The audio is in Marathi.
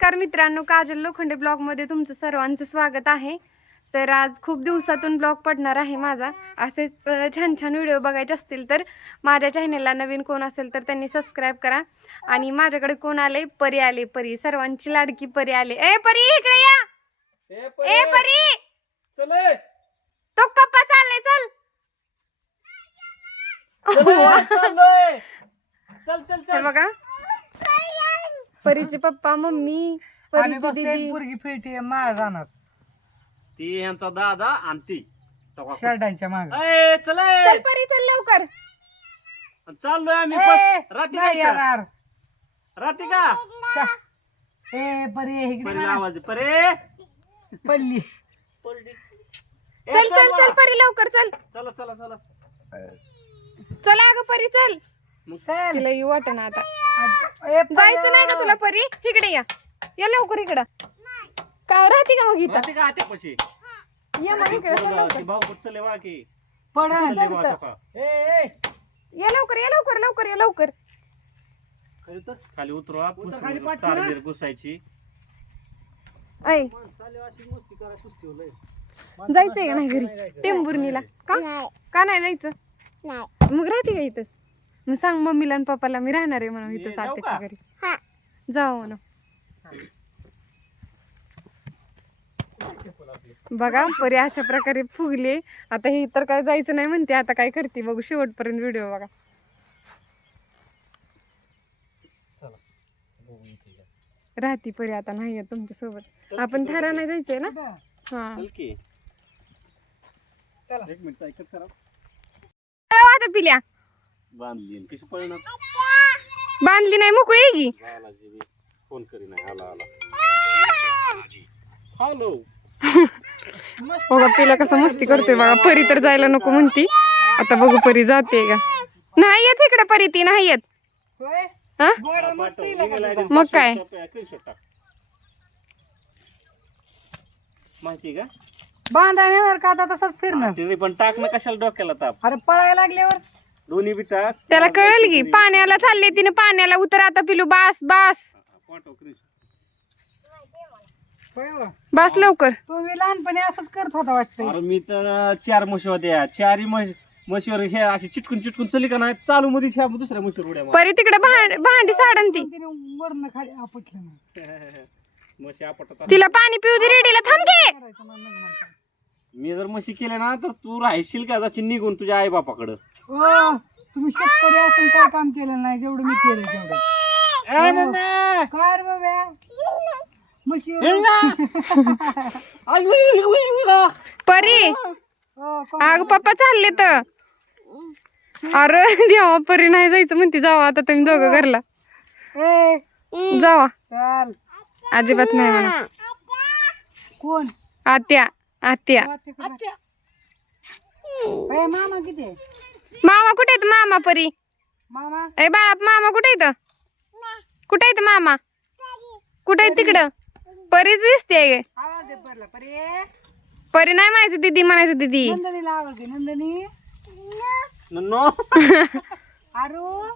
नमस्कार मित्रांनो, काजल लोखंडे ब्लॉगमध्ये तुमचं सर्वांचं स्वागत आहे। तर आज खूप दिवसातून ब्लॉग पडणार आहे माझा। असेच छान छान व्हिडिओ बघायचे असतील तर माझ्या चॅनलला नवीन कोण असेल तर त्यांनी सबस्क्राइब करा। आणि माझ्याकडे कोण आले, परी आले, परी सर्वांची लाडकी परी आले। ए परी इकडे या, ए परी चल तो पप्पा चालले, चल चल चल हे बघा, परीचे पप्पा, मम्मी, परीची दीदी, पोरगी फेटी माळ राहणार ती यांचा दादा आणि ती शर्टांच्या माग चल चल परी चल लवकर। चाललोय आम्ही बस रात्री काय येणार रात्री का ए परे इकडे परीला आवाज दे, परे पल्ली चल चल चल परी लवकर चल, चला चला चला चल अगं परी चल। चल तिला येऊ वाटना आता, ए जायचं नाही का तुला परी? इकडे या, या लवकर इकडं। का राहते का मग इथं? रात्री का आत्यापाशी या मग इकडे चल लवकर। भाऊ चले वाकी पड चले वा का या लवकर, या लवकर, लवकर या लवकर। खाली उतरवा, तारबीर घुसायची। ऐ जायचंय का नाही घरी टेंभुर्णीला? का नाही जायचं? मग राहते का इथंच? मग सांग मम्मीला आणि पप्पाला मी राहणार आहे म्हणून इथंच आत्याच्या घरी। जाऊ म्हणून। बघा परी अशा प्रकारे फुगले। आता हे तर काय जायचं नाही म्हणते, आता काय करते बघू शेवटपर्यंत व्हिडिओ बघा। राहती परी आता नाही तुमच्या सोबत, आपण ठरा नाही जायचंय ना? हा एक मिनिट ऐकत करा, आता पिल्या बांधली कशी पळणार? बांधली नाही, मोकळी आहे की। फोन करी नाही, आला आला हॅलो। बघा पिला कसं मस्ती करतोय बघा। परी तर जायला नको म्हणती, आता बघू परी जाते का नाही येत इकडे। परी ती नाही येत हा? मग काय माहिती का? बांधाण्यावर का आता तसंच फिरणं? तिने पण टाक ना, कशाला डोक्याला ताप? अरे पळायला लागल्यावर दोन्ही बी टाक। त्याला कळेल की पाण्याला चालले तिने, पाण्याला उतर आता पिलू। बास बास बास लवकर। तुम्ही लहानपणी असंच करत होता वाटतं। अरे मी तर 4 म्हशी होत्या, 4 म्हशीवर हे अशी चिटकून चिटकून चली का नाही, चालू मध्ये ह्या दुसऱ्या म्हशीवर उड्या मार. परी तिकडे भांडी साडन ती, तिने वरनं खाली आपटलं नाही म्हशी आपटत. तिला पाणी पिऊ दे रेडीला। थांब घे। करायचं मला नका म्हणता. मी जर म्हशी केल्या ना तर तू राहशील का जाची निघून तुझ्या आई बापाकडं? ओ तुम्ही शेतकरी असून काय काम केलं नाही जेवढं मी केलं तेवढं। काय रे बाबा म्हशी परी अग पप्पा चालले तर। अरे देवा परी नाही जायचं म्हणते। जावा आता तुम्ही दोघं घरला ए जावा। चल अजिबात नाही म्हणा। कोण आत्या आत्या ए मामा किती आहे? मामा कुठे आहेत? मामा परी मामा ए बाळा, मामा कुठे आहेत? कुठे आहेत मामा? कुठे आहेत? तिकडं परीच दिसते। आवाज दे पडला परे। परी नाही म्हणायचं दीदी, म्हणायचं दीदी। नंदनीला आवाज दे नंदनी नो आरू